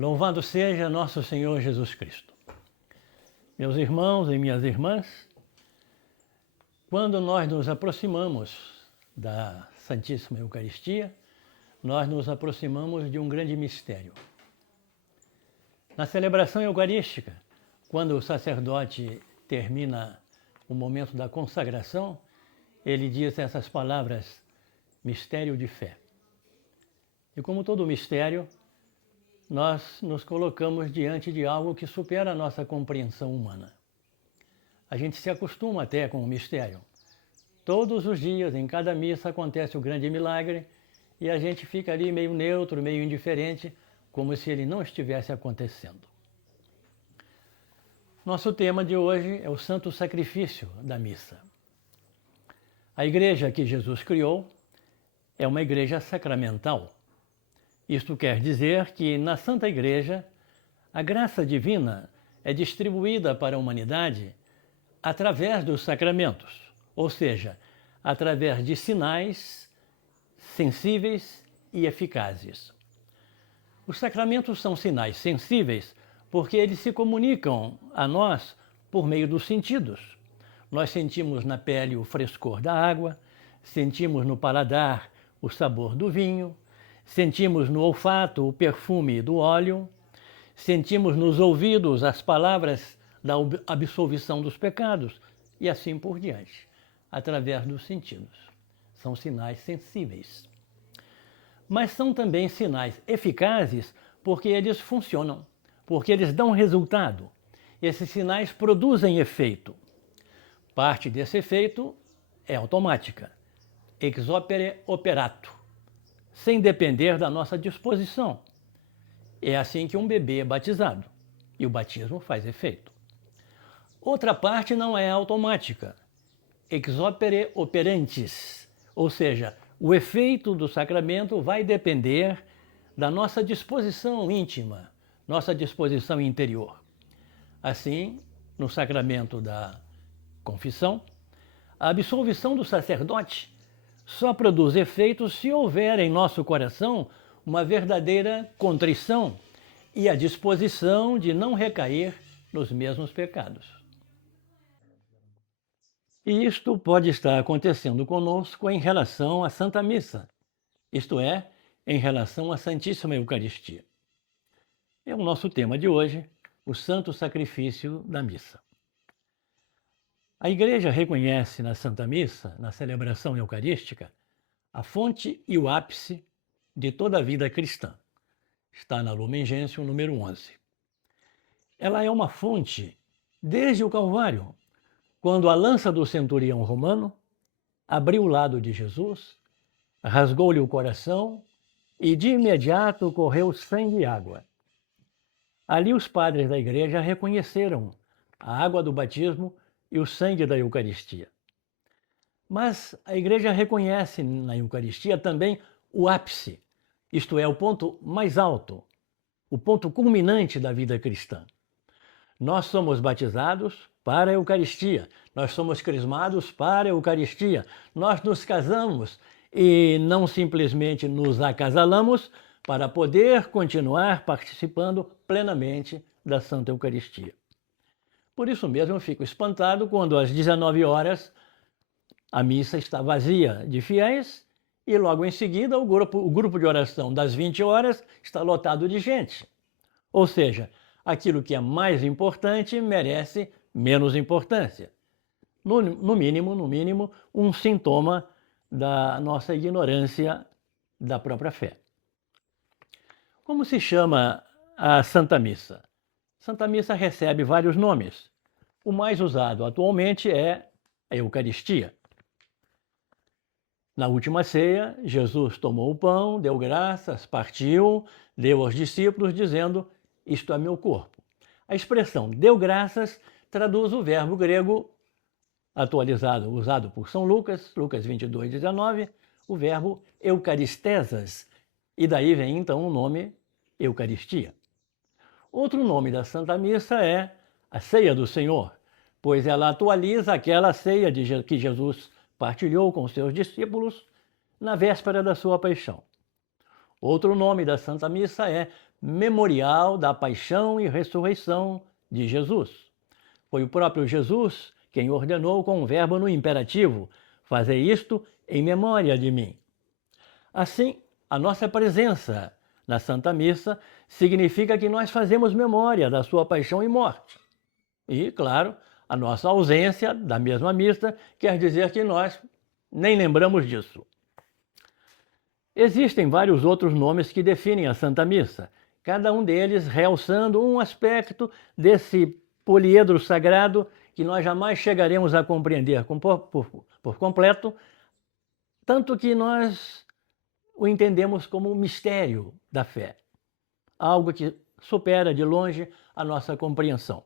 Louvado seja nosso Senhor Jesus Cristo. Meus irmãos e minhas irmãs, quando nós nos aproximamos da Santíssima Eucaristia, nós nos aproximamos de um grande mistério. Na celebração eucarística, quando o sacerdote termina o momento da consagração, ele diz essas palavras, mistério de fé. E como todo mistério, nós nos colocamos diante de algo que supera a nossa compreensão humana. A gente se acostuma até com o mistério. Todos os dias, em cada missa, acontece o grande milagre e a gente fica ali meio neutro, meio indiferente, como se ele não estivesse acontecendo. Nosso tema de hoje é o Santo Sacrifício da Missa. A igreja que Jesus criou é uma igreja sacramental. Isto quer dizer que, na Santa Igreja, a graça divina é distribuída para a humanidade através dos sacramentos, ou seja, através de sinais sensíveis e eficazes. Os sacramentos são sinais sensíveis porque eles se comunicam a nós por meio dos sentidos. Nós sentimos na pele o frescor da água, sentimos no paladar o sabor do vinho, sentimos no olfato o perfume do óleo, sentimos nos ouvidos as palavras da absolvição dos pecados e assim por diante, através dos sentidos. São sinais sensíveis. Mas são também sinais eficazes porque eles funcionam, porque eles dão resultado. Esses sinais produzem efeito. Parte desse efeito é automática, ex opere operato, sem depender da nossa disposição. É assim que um bebê é batizado, e o batismo faz efeito. Outra parte não é automática, ex opere operantes, ou seja, o efeito do sacramento vai depender da nossa disposição íntima, nossa disposição interior. Assim, no sacramento da confissão, a absolvição do sacerdote só produz efeito se houver em nosso coração uma verdadeira contrição e a disposição de não recair nos mesmos pecados. E isto pode estar acontecendo conosco em relação à Santa Missa, isto é, em relação à Santíssima Eucaristia. É o nosso tema de hoje, o Santo Sacrifício da Missa. A Igreja reconhece na Santa Missa, na celebração eucarística, a fonte e o ápice de toda a vida cristã. Está na Lumen Gentium número 11. Ela é uma fonte desde o Calvário, quando a lança do centurião romano abriu o lado de Jesus, rasgou-lhe o coração e de imediato correu sangue e água. Ali os padres da Igreja reconheceram a água do batismo e o sangue da Eucaristia. Mas a Igreja reconhece na Eucaristia também o ápice, isto é, o ponto mais alto, o ponto culminante da vida cristã. Nós somos batizados para a Eucaristia, nós somos crismados para a Eucaristia, nós nos casamos e não simplesmente nos acasalamos para poder continuar participando plenamente da Santa Eucaristia. Por isso mesmo eu fico espantado quando às 19 horas a missa está vazia de fiéis e logo em seguida o grupo de oração das 20 horas está lotado de gente. Ou seja, aquilo que é mais importante merece menos importância. No mínimo, um sintoma da nossa ignorância da própria fé. Como se chama a Santa Missa? Santa Missa recebe vários nomes. O mais usado atualmente é a Eucaristia. Na última ceia, Jesus tomou o pão, deu graças, partiu, deu aos discípulos, dizendo: "Isto é meu corpo". A expressão "deu graças" traduz o verbo grego atualizado, usado por São Lucas, Lucas 22:19, o verbo eucaristesas, e daí vem então o nome Eucaristia. Outro nome da Santa Missa é a Ceia do Senhor, pois ela atualiza aquela ceia que Jesus partilhou com seus discípulos na véspera da sua paixão. Outro nome da Santa Missa é Memorial da Paixão e Ressurreição de Jesus. Foi o próprio Jesus quem ordenou com o verbo no imperativo: fazer isto em memória de mim. Assim, a nossa presença na Santa Missa significa que nós fazemos memória da sua paixão e morte. E, claro, a nossa ausência da mesma missa quer dizer que nós nem lembramos disso. Existem vários outros nomes que definem a Santa Missa, cada um deles realçando um aspecto desse poliedro sagrado que nós jamais chegaremos a compreender por completo, tanto que nós o entendemos como um mistério da fé, algo que supera de longe a nossa compreensão.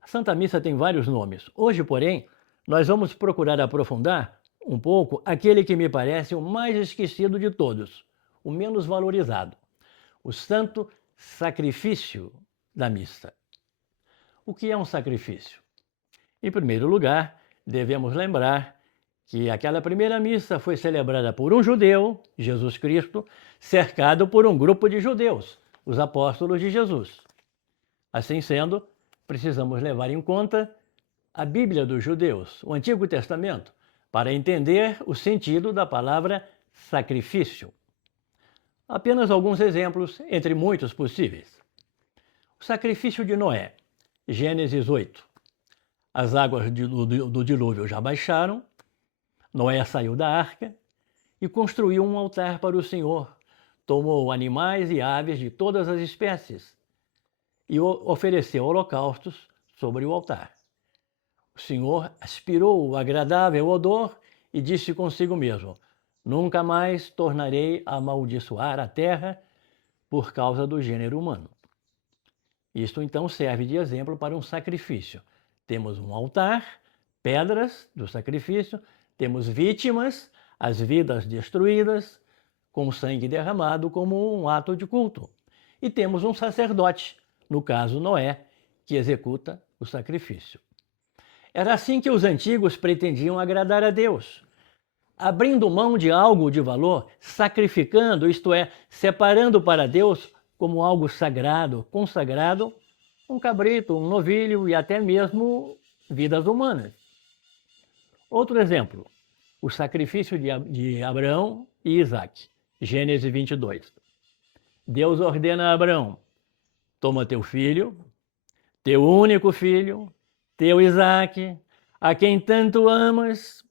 A Santa Missa tem vários nomes. Hoje, porém, nós vamos procurar aprofundar um pouco aquele que me parece o mais esquecido de todos, o menos valorizado: o Santo Sacrifício da Missa. O que é um sacrifício? Em primeiro lugar, devemos lembrar que aquela primeira missa foi celebrada por um judeu, Jesus Cristo, cercado por um grupo de judeus, os apóstolos de Jesus. Assim sendo, precisamos levar em conta a Bíblia dos judeus, o Antigo Testamento, para entender o sentido da palavra sacrifício. Apenas alguns exemplos entre muitos possíveis. O sacrifício de Noé, Gênesis 8. As águas do dilúvio já baixaram, Noé saiu da arca e construiu um altar para o Senhor. Tomou animais e aves de todas as espécies e ofereceu holocaustos sobre o altar. O Senhor aspirou o agradável odor e disse consigo mesmo: nunca mais tornarei a amaldiçoar a terra por causa do gênero humano. Isto então serve de exemplo para um sacrifício. Temos um altar, pedras do sacrifício, temos vítimas, as vidas destruídas, com sangue derramado como um ato de culto. E temos um sacerdote, no caso Noé, que executa o sacrifício. Era assim que os antigos pretendiam agradar a Deus, abrindo mão de algo de valor, sacrificando, isto é, separando para Deus como algo sagrado, consagrado, um cabrito, um novilho e até mesmo vidas humanas. Outro exemplo, o sacrifício de Abraão e Isaque, Gênesis 22. Deus ordena a Abraão: toma teu filho, teu único filho, teu Isaque, a quem tanto amas,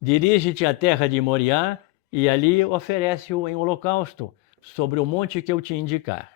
dirige-te à terra de Moriá e ali oferece-o em holocausto sobre o monte que eu te indicar.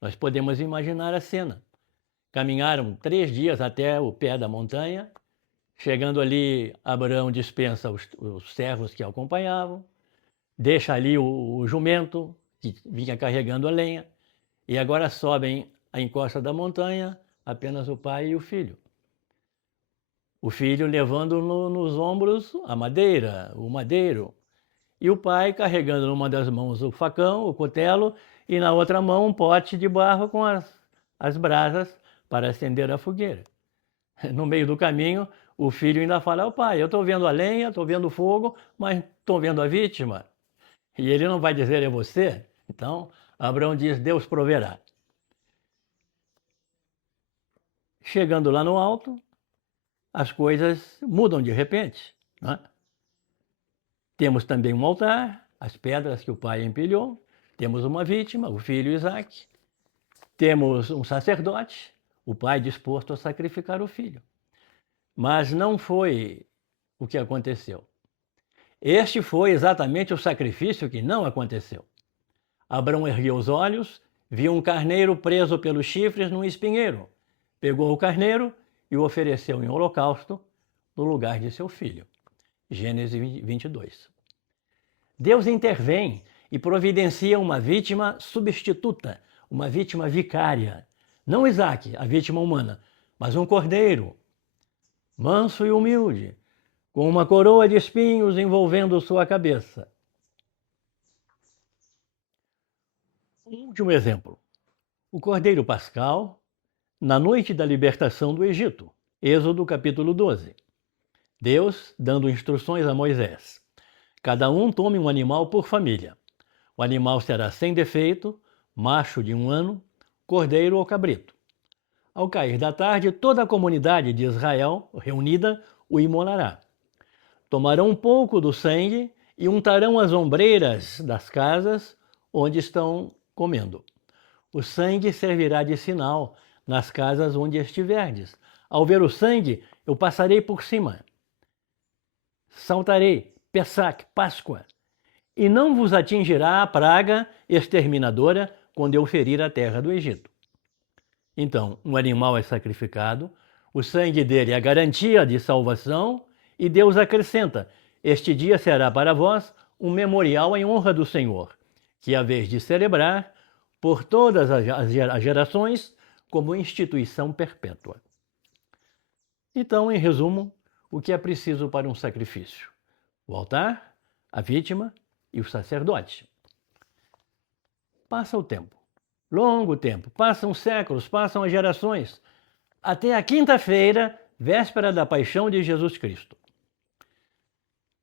Nós podemos imaginar a cena. Caminharam 3 dias até o pé da montanha. Chegando ali, Abraão dispensa os servos que acompanhavam, deixa ali o jumento, que vinha carregando a lenha, e agora sobem a encosta da montanha apenas o pai e o filho. O filho levando nos ombros a madeira, o madeiro, e o pai carregando numa das mãos o facão, o cutelo, e na outra mão um pote de barro com as brasas para acender a fogueira. No meio do caminho, o filho ainda fala: "Ó pai, eu estou vendo a lenha, estou vendo o fogo, mas estou vendo a vítima." E ele não vai dizer: "É você?" Então, Abraão diz: "Deus proverá." Chegando lá no alto, as coisas mudam de repente, né? Temos também um altar, as pedras que o pai empilhou, temos uma vítima, o filho Isaque, temos um sacerdote, o pai disposto a sacrificar o filho. Mas não foi o que aconteceu. Este foi exatamente o sacrifício que não aconteceu. Abraão ergueu os olhos, viu um carneiro preso pelos chifres num espinheiro. Pegou o carneiro e o ofereceu em holocausto no lugar de seu filho. Gênesis 22. Deus intervém e providencia uma vítima substituta, uma vítima vicária. Não Isaque, a vítima humana, mas um cordeiro, manso e humilde, com uma coroa de espinhos envolvendo sua cabeça. Um último exemplo. O cordeiro pascal, na noite da libertação do Egito, Êxodo capítulo 12. Deus dando instruções a Moisés: cada um tome um animal por família. O animal será sem defeito, macho de 1 ano, cordeiro ou cabrito. Ao cair da tarde, toda a comunidade de Israel, reunida, o imolará. Tomarão um pouco do sangue e untarão as ombreiras das casas onde estão comendo. O sangue servirá de sinal nas casas onde estiverdes. Ao ver o sangue, eu passarei por cima. Saltarei, Pessac, Páscoa, e não vos atingirá a praga exterminadora quando eu ferir a terra do Egito. Então, um animal é sacrificado, o sangue dele é a garantia de salvação, e Deus acrescenta: este dia será para vós um memorial em honra do Senhor, que a vez de celebrar por todas as gerações como instituição perpétua. Então, em resumo, o que é preciso para um sacrifício? O altar, a vítima e o sacerdote. Passa o tempo, longo tempo, passam séculos, passam as gerações, até a quinta-feira, véspera da paixão de Jesus Cristo.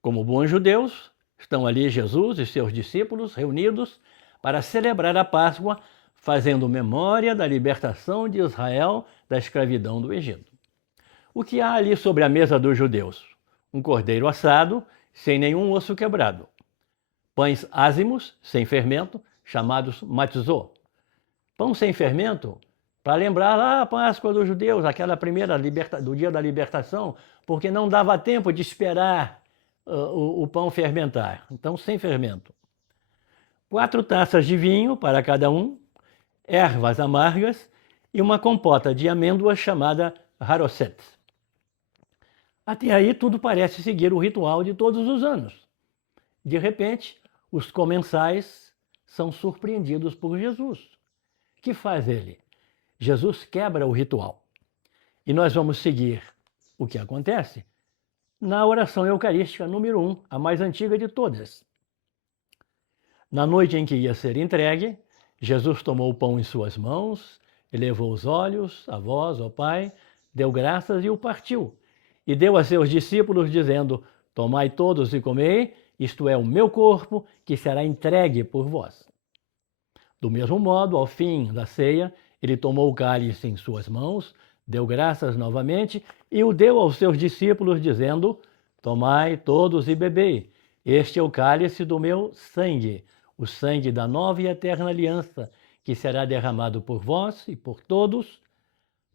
Como bons judeus, estão ali Jesus e seus discípulos reunidos para celebrar a Páscoa, fazendo memória da libertação de Israel da escravidão do Egito. O que há ali sobre a mesa dos judeus? Um cordeiro assado, sem nenhum osso quebrado. Pães ázimos, sem fermento, chamados matzô. Pão sem fermento, para lembrar lá a Páscoa dos judeus, aquela primeira do dia da libertação, porque não dava tempo de esperar o pão fermentar. Então, sem fermento. 4 taças de vinho para cada um, ervas amargas e uma compota de amêndoas chamada harosset. Até aí tudo parece seguir o ritual de todos os anos. De repente, os comensais são surpreendidos por Jesus. O que faz ele? Jesus quebra o ritual. E nós vamos seguir o que acontece na oração eucarística número 1, a mais antiga de todas. Na noite em que ia ser entregue, Jesus tomou o pão em suas mãos, elevou os olhos a vós, ó Pai, deu graças e o partiu. E deu a seus discípulos, dizendo: tomai todos e comei, isto é o meu corpo, que será entregue por vós. Do mesmo modo, ao fim da ceia, ele tomou o cálice em suas mãos, deu graças novamente e o deu aos seus discípulos, dizendo: tomai todos e bebei, este é o cálice do meu sangue, o sangue da nova e eterna aliança, que será derramado por vós e por todos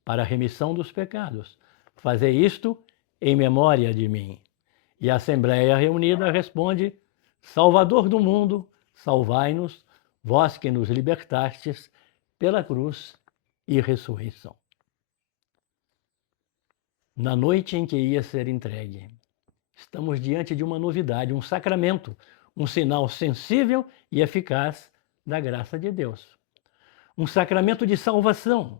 para a remissão dos pecados. Fazei isto em memória de mim. E a Assembleia reunida responde: Salvador do mundo, salvai-nos, vós que nos libertastes pela cruz e ressurreição. Na noite em que ia ser entregue, estamos diante de uma novidade, um sacramento, um sinal sensível e eficaz da graça de Deus. Um sacramento de salvação.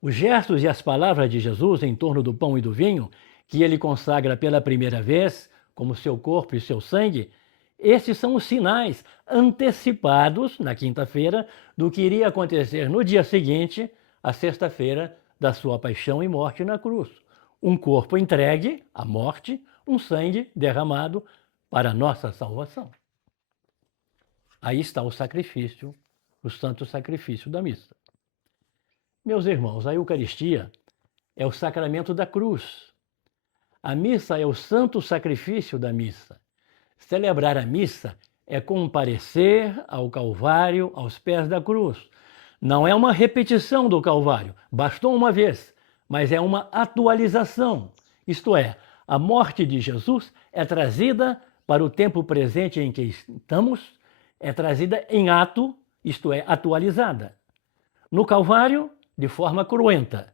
Os gestos e as palavras de Jesus em torno do pão e do vinho, que ele consagra pela primeira vez, como seu corpo e seu sangue, esses são os sinais antecipados, na quinta-feira, do que iria acontecer no dia seguinte, a sexta-feira, da sua paixão e morte na cruz. Um corpo entregue à morte, um sangue derramado para a nossa salvação. Aí está o sacrifício, o santo sacrifício da missa. Meus irmãos, a Eucaristia é o sacramento da cruz. A missa é o santo sacrifício da missa. Celebrar a missa é comparecer ao Calvário, aos pés da cruz. Não é uma repetição do Calvário, bastou uma vez, mas é uma atualização. Isto é, a morte de Jesus é trazida para o tempo presente em que estamos, é trazida em ato, isto é, atualizada. No Calvário, de forma cruenta.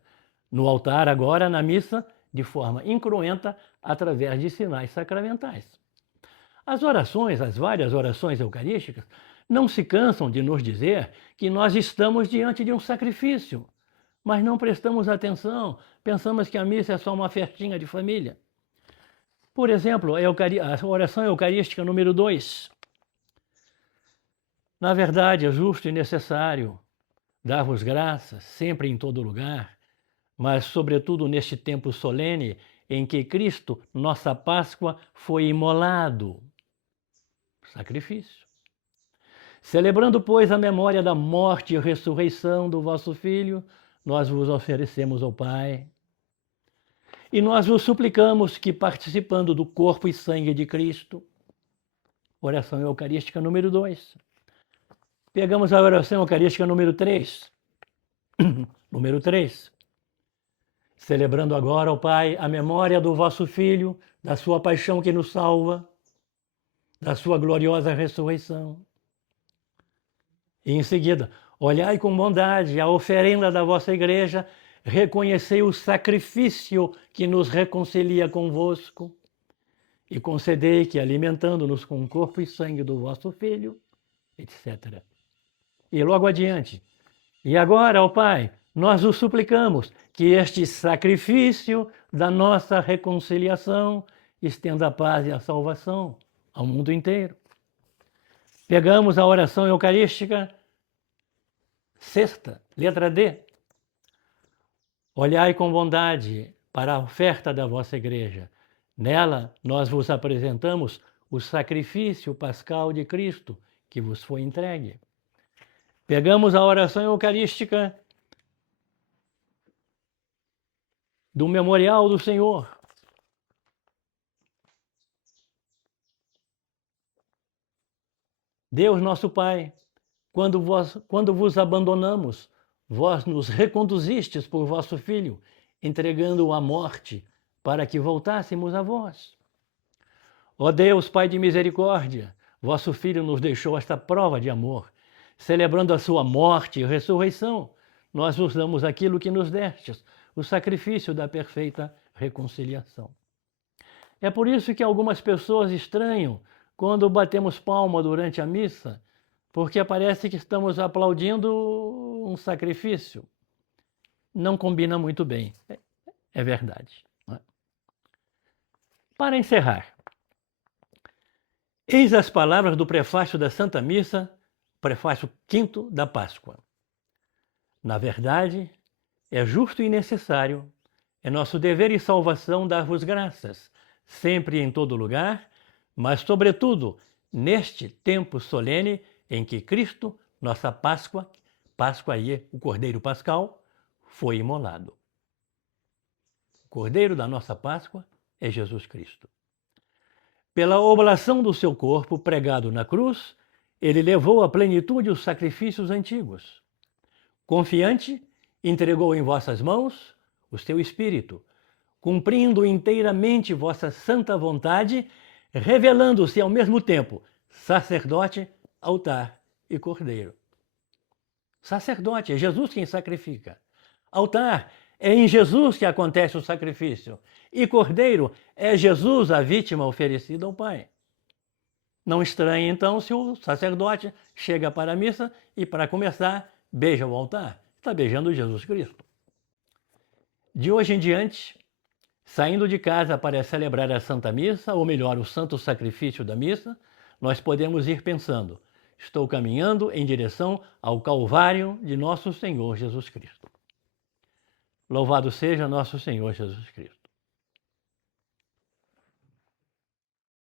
No altar, agora, na missa, de forma incruenta, através de sinais sacramentais. As orações, as várias orações eucarísticas, não se cansam de nos dizer que nós estamos diante de um sacrifício, mas não prestamos atenção, pensamos que a missa é só uma festinha de família. Por exemplo, a oração eucarística número 2. Na verdade, é justo e necessário dar-vos graças sempre em todo lugar, mas sobretudo neste tempo solene em que Cristo, nossa Páscoa, foi imolado. Sacrifício. Celebrando, pois, a memória da morte e ressurreição do vosso Filho, nós vos oferecemos ao Pai. E nós vos suplicamos que, participando do corpo e sangue de Cristo, oração eucarística número 2. Pegamos a oração eucarística número 3. Número 3. Celebrando agora, ó Pai, a memória do vosso Filho, da sua paixão que nos salva, da sua gloriosa ressurreição. E em seguida, olhai com bondade a oferenda da vossa igreja, reconhecei o sacrifício que nos reconcilia convosco e concedei que, alimentando-nos com o corpo e sangue do vosso Filho, etc. E logo adiante, e agora, ó Pai, nós o suplicamos que este sacrifício da nossa reconciliação estenda a paz e a salvação ao mundo inteiro. Pegamos a oração eucarística sexta, letra D. Olhai com bondade para a oferta da vossa igreja. Nela nós vos apresentamos o sacrifício pascal de Cristo que vos foi entregue. Pegamos a oração eucarística do Memorial do Senhor. Deus nosso Pai, quando vos abandonamos, vós nos reconduzistes por vosso Filho, entregando-o à morte, para que voltássemos a vós. Ó Deus, Pai de misericórdia, vosso Filho nos deixou esta prova de amor. Celebrando a sua morte e ressurreição, nós vos damos aquilo que nos destes, o sacrifício da perfeita reconciliação. É por isso que algumas pessoas estranham quando batemos palma durante a missa, porque parece que estamos aplaudindo um sacrifício. Não combina muito bem, é verdade. Para encerrar, eis as palavras do prefácio da Santa Missa, prefácio 5º da Páscoa. Na verdade, é justo e necessário, é nosso dever e salvação dar-vos graças, sempre e em todo lugar, mas, sobretudo, neste tempo solene em que Cristo, nossa Páscoa, Páscoa aí, o Cordeiro Pascal, foi imolado. O Cordeiro da nossa Páscoa é Jesus Cristo. Pela oblação do seu corpo pregado na cruz, ele levou à plenitude os sacrifícios antigos. Confiante, entregou em vossas mãos o seu Espírito, cumprindo inteiramente vossa santa vontade, revelando-se ao mesmo tempo sacerdote, altar e cordeiro. Sacerdote, é Jesus quem sacrifica. Altar, é em Jesus que acontece o sacrifício. E cordeiro, é Jesus a vítima oferecida ao Pai. Não estranhe, então, se o sacerdote chega para a missa e, para começar, beija o altar. Está beijando Jesus Cristo. De hoje em diante, saindo de casa para celebrar a Santa Missa, ou melhor, o Santo Sacrifício da Missa, nós podemos ir pensando: estou caminhando em direção ao Calvário de nosso Senhor Jesus Cristo. Louvado seja nosso Senhor Jesus Cristo.